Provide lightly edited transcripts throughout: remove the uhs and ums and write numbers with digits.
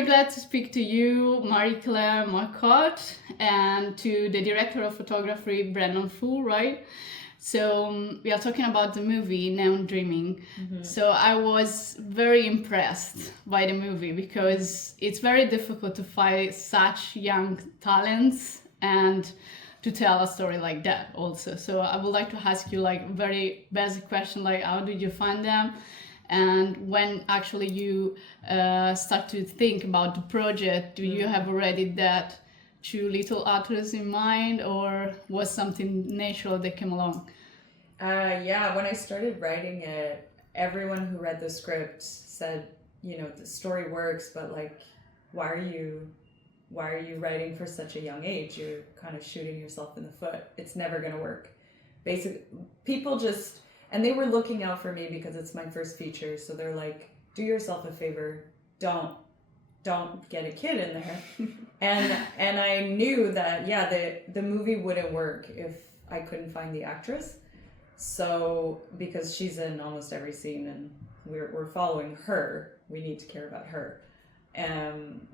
very glad to speak to you, Marie-Claire Marcotte, and to the director of photography, Brennan, right? So we are talking about the movie Neon Dreaming. So I was very impressed by the movie because it's very difficult to find such young talents and to tell a story like that also. So I would like to ask you like very basic question, like how did you find them? And when actually you start to think about the project, do you have already that two little authors in mind, or was something natural that came along? Yeah, when I started writing it, everyone who read the script said, you know, the story works, but like, why are you writing for such a young age? You're kind of shooting yourself in the foot. It's never going to work. Basically, people just, and they were looking out for me because it's my first feature. So they're like, do yourself a favor. Don't get a kid in there. and I knew that, yeah, the movie wouldn't work if I couldn't find the actress. So, because she's in almost every scene and we're following her, we need to care about her.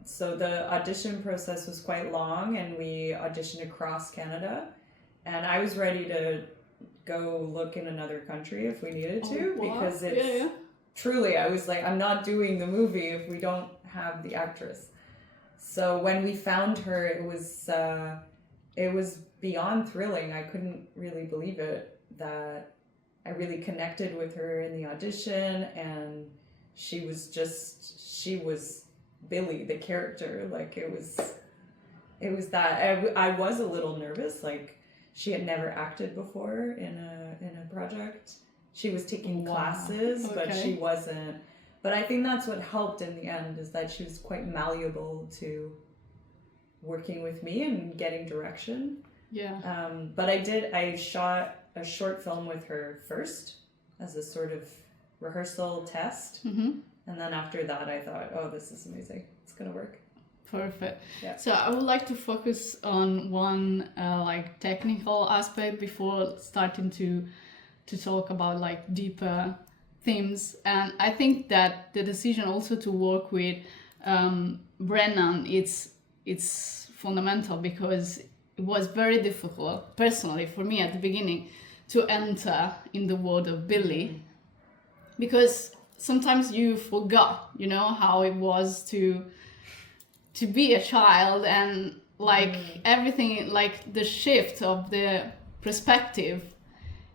So the audition process was quite long, and we auditioned across Canada, and I was ready to go look in another country if we needed to, because it's truly, I was like, I'm not doing the movie if we don't have the actress. So when we found her, it was beyond thrilling. I couldn't really believe it, that I really connected with her in the audition, and she was Billy, the character. Like it was that I was a little nervous. Like, she had never acted before in a project. She was taking classes, but she wasn't. But I think that's what helped in the end, is that she was quite malleable to working with me and getting direction. Yeah. But I shot a short film with her first as a sort of rehearsal test. And then after that, I thought, oh, this is amazing. It's going to work. Perfect. Yeah. So I would like to focus on one like technical aspect before starting to talk about like deeper themes. And I think that the decision also to work with Brennan, it's fundamental, because it was very difficult personally for me at the beginning to enter in the world of Billy, because sometimes you forgot, you know, how it was to be a child, and like everything, like the shift of the perspective,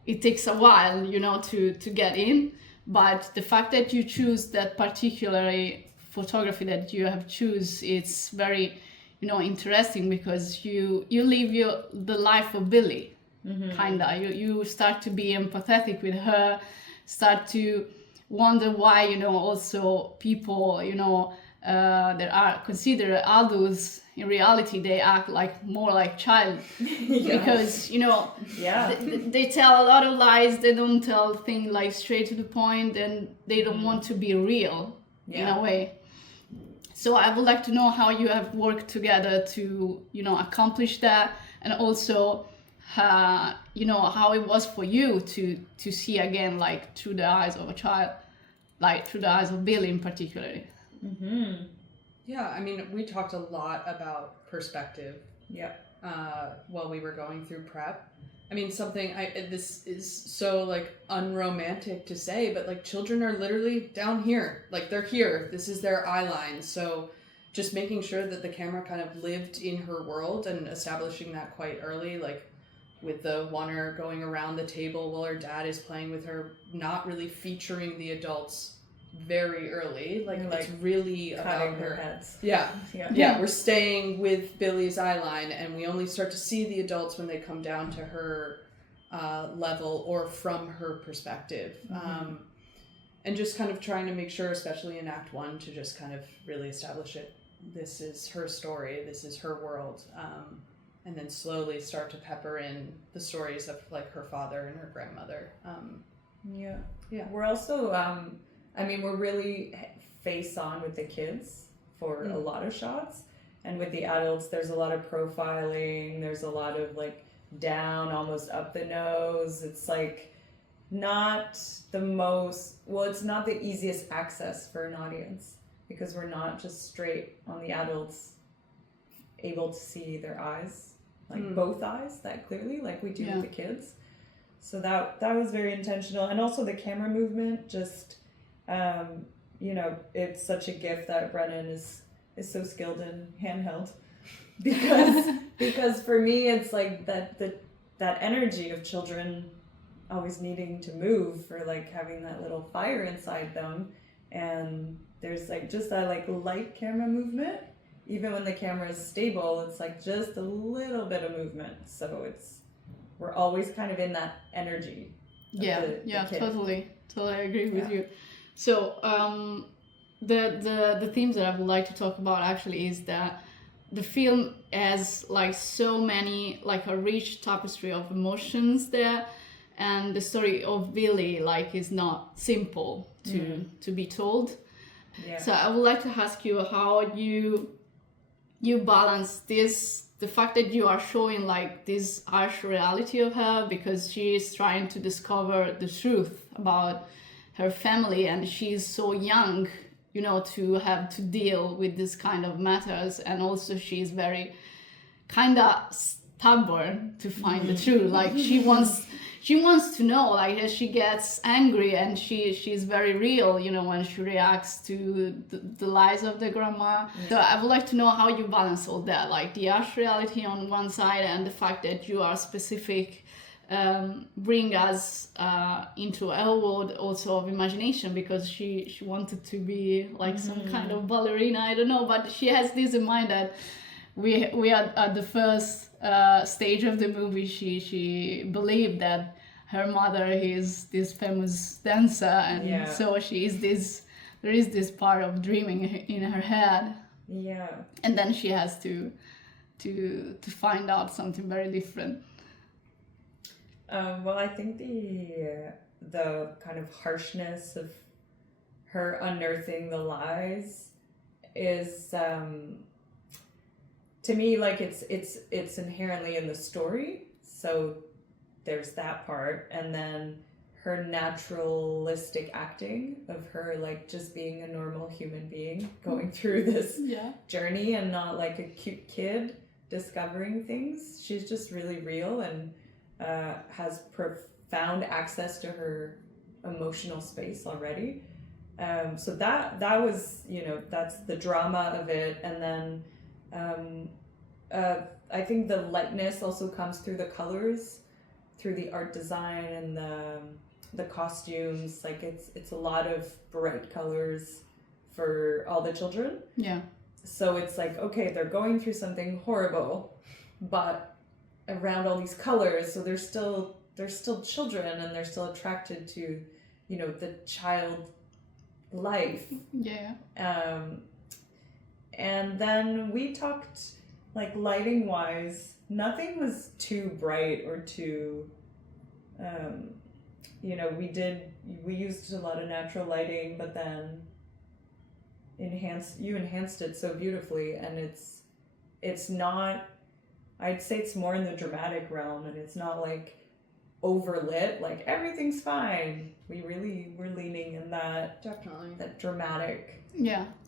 it takes a while, you know, to get in. But the fact that you choose that particular photography that you have choose, it's very, you know, interesting, because you live the life of Billy. Kinda. You start to be empathetic with her, start to wonder why, you know, also people, you know, that are considered adults, in reality they act like more like child. Because, you know, they tell a lot of lies, they don't tell things like straight to the point, and they don't want to be real in a way. So I would like to know how you have worked together to, you know, accomplish that, and also you know, how it was for you to see again, like through the eyes of a child, like through the eyes of Billy in particular. Yeah, I mean, we talked a lot about perspective. While we were going through prep. I mean, this is so like unromantic to say, but like children are literally down here, like they're here. This is their eye line. So just making sure that the camera kind of lived in her world and establishing that quite early, like with the oneer going around the table while her dad is playing with her, not really featuring the adults very early. Like it's really about her heads. Yeah, we're staying with Billy's eye line, and we only start to see the adults when they come down to her level or from her perspective. And just kind of trying to make sure, especially in Act 1, to just kind of really establish it. This is her story, this is her world. And then slowly start to pepper in the stories of like her father and her grandmother. We're also, I mean, we're really face on with the kids for a lot of shots. And with the adults, there's a lot of profiling. There's a lot of like down, almost up the nose. It's like not the most, well, it's not the easiest access for an audience. because we're not just straight on the adults able to see their eyes, like both eyes that clearly, like we do with the kids. So that was very intentional. And also the camera movement, just, you know, it's such a gift that Brennan is so skilled in handheld, because for me, it's like that energy of children always needing to move, for like having that little fire inside them. And there's like just that like light camera movement. Even when the camera is stable, it's like just a little bit of movement. So we're always kind of in that energy. The kid. Totally agree with you. So the themes that I would like to talk about actually is that the film has like so many, like a rich tapestry of emotions there, and the story of Billy like is not simple to be told. So I would like to ask you how you balance this, the fact that you are showing like this harsh reality of her, because she is trying to discover the truth about her family, and she's so young, you know, to have to deal with this kind of matters. And also she's very kind of stubborn to find the truth. Like she wants to know, like as she gets angry, and she's very real, you know, when she reacts to the lies of the grandma. So I would like to know how you balance all that, like the harsh reality on one side and the fact that you are specific, bring us into a world also of imagination, because she wanted to be like some kind of ballerina, I don't know, but she has this in mind that we are at the first stage of the movie. She believed that her mother is this famous dancer, and so there is this part of dreaming in her head, and then she has to find out something very different. Well, I think the kind of harshness of her unearthing the lies is, to me, like it's inherently in the story. So there's that part, and then her naturalistic acting of her like just being a normal human being going through this journey, and not like a cute kid discovering things. She's just really real, and has profound access to her emotional space already. So that was, you know, that's the drama of it. And then I think the lightness also comes through the colors, through the art design and the costumes. Like it's a lot of bright colors for all the children. So it's like, okay, they're going through something horrible, but around all these colors, so they're still children, and they're still attracted to, you know, the child life. And then we talked, like, lighting wise, nothing was too bright or too, you know, we used a lot of natural lighting, but then you enhanced it so beautifully. And it's not, I'd say it's more in the dramatic realm, and it's not like overlit, like everything's fine. We really were leaning in that, definitely, that dramatic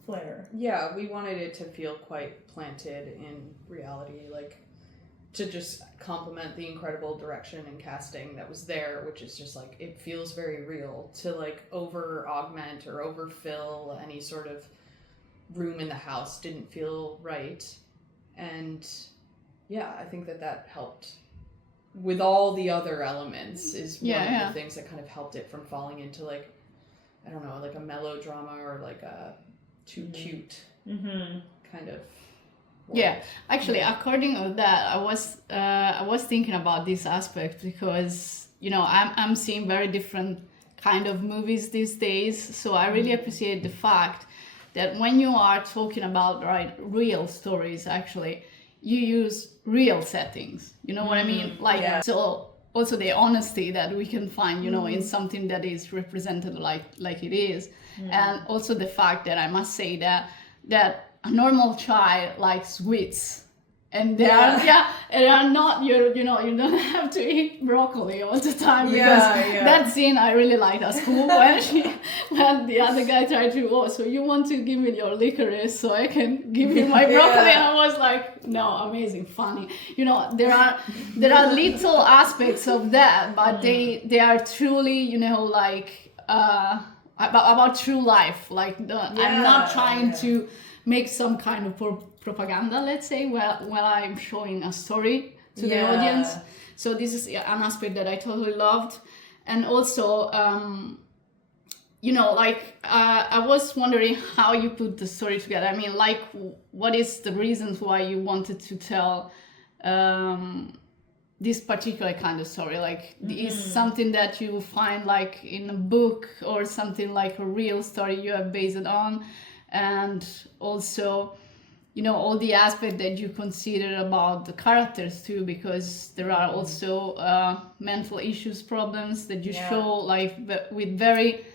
flair. Yeah, we wanted it to feel quite planted in reality, like to just complement the incredible direction and casting that was there, which is just like, it feels very real, to like over augment or overfill any sort of room in the house didn't feel right. And yeah, I think that helped with all the other elements, is one of the things that kind of helped it from falling into like, I don't know, like a melodrama or like a too cute kind of world. Actually, according to that, I was thinking about this aspect, because, you know, I'm seeing very different kind of movies these days. So I really appreciate the fact that when you are talking about real stories, actually, you use real settings, you know what I mean? Like, so also the honesty that we can find, you know, in something that is represented like it is. And also the fact that I must say that a normal child likes sweets, and they are not you don't have to eat broccoli all the time, because that scene I really liked at school when the other guy tried to, so you want to give me your licorice so I can give you my broccoli, and I was like, no, amazing, funny. There are little aspects of that, but they are truly about true life. Like I'm not trying to make some kind of propaganda, let's say, while I'm showing a story to the audience. So this is an aspect that I totally loved. And also, I was wondering how you put the story together. I mean, like, what is the reasons why you wanted to tell this particular kind of story? Like, is something that you find like in a book, or something like a real story you have based it on? And also, all the aspects that you consider about the characters too, because there are also mental issues, problems that you show, like with very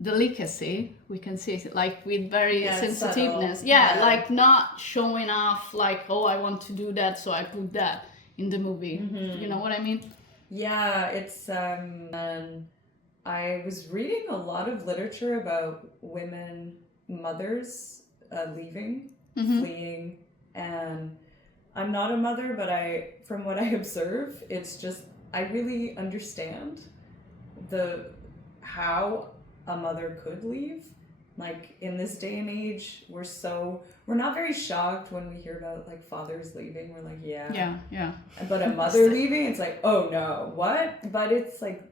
delicacy, we can say, like with very sensitiveness. Like not showing off like, oh, I want to do that, so I put that in the movie. You know what I mean? Yeah, it's and I was reading a lot of literature about women mothers leaving, fleeing, and I'm not a mother, but from what I observe, it's just I really understand how a mother could leave. Like in this day and age, we're not very shocked when we hear about like fathers leaving. We're like, yeah. But a mother leaving, it's like, oh no, what? But it's like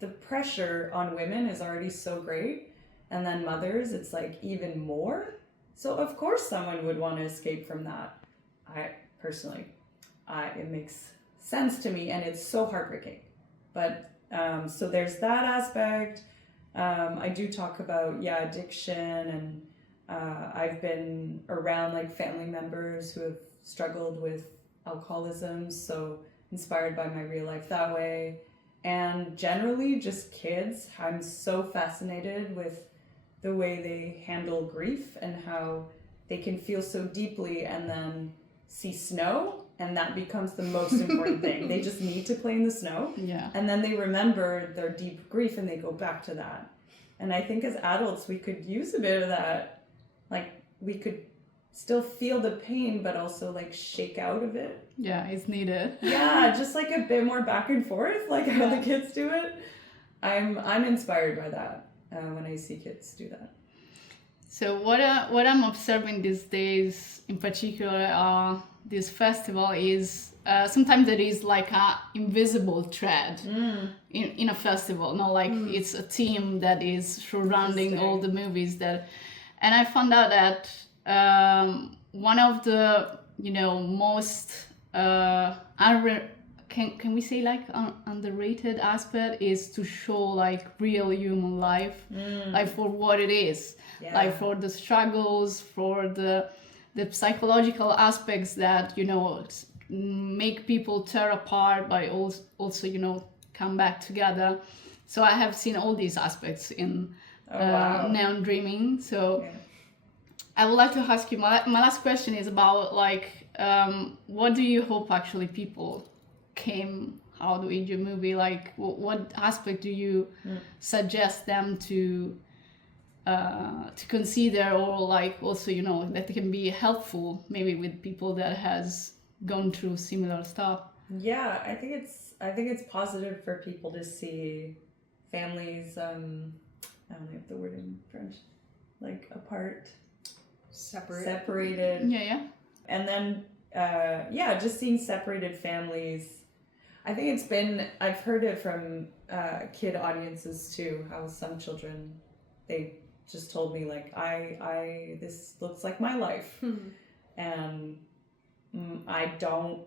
the pressure on women is already so great. And then mothers, it's like even more. So of course someone would want to escape from that. It makes sense to me, and it's so heartbreaking. But so there's that aspect. I do talk about addiction, and I've been around like family members who have struggled with alcoholism, so inspired by my real life that way. And generally just kids, I'm so fascinated with the way they handle grief and how they can feel so deeply and then see snow, and that becomes the most important thing. They just need to play in the snow, and then they remember their deep grief and they go back to that. And I think as adults we could use a bit of that. Like we could still feel the pain but also like shake out of it. It's needed. Just like a bit more back and forth, like how the kids do it. I'm inspired by that when I see kids do that. So what I'm observing these days, in particular, this festival is sometimes there is like a invisible thread in a festival. It's a team that is surrounding all the movies and I found out that one of the most can we say like underrated aspect is to show like real human life, like for what it is, like for the struggles, for the psychological aspects that make people tear apart, but also come back together. So I have seen all these aspects in Neon Dreaming. So I would like to ask you, my last question is about like what do you hope actually people came out with your movie? Like what aspect do you suggest them to consider, or like also that can be helpful maybe with people that has gone through similar stuff? I think it's positive for people to see families I don't know the word in French, like apart, separated, and then just seeing separated families. I think I've heard it from kid audiences too, how some children, they just told me like, this looks like my life. And I don't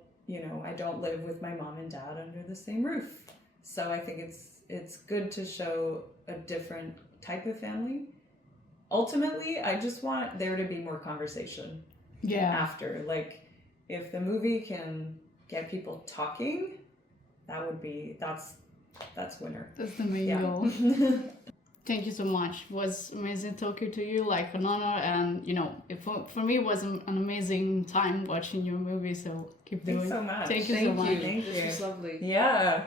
live with my mom and dad under the same roof. So I think it's good to show a different type of family. Ultimately, I just want there to be more conversation after. Like, if the movie can get people talking, that's winner. That's the main goal. Thank you so much. It was amazing talking to you, like an honor, and for me it was an amazing time watching your movie. So keep doing. Thanks so much. Thank you so much. This was lovely. Yeah.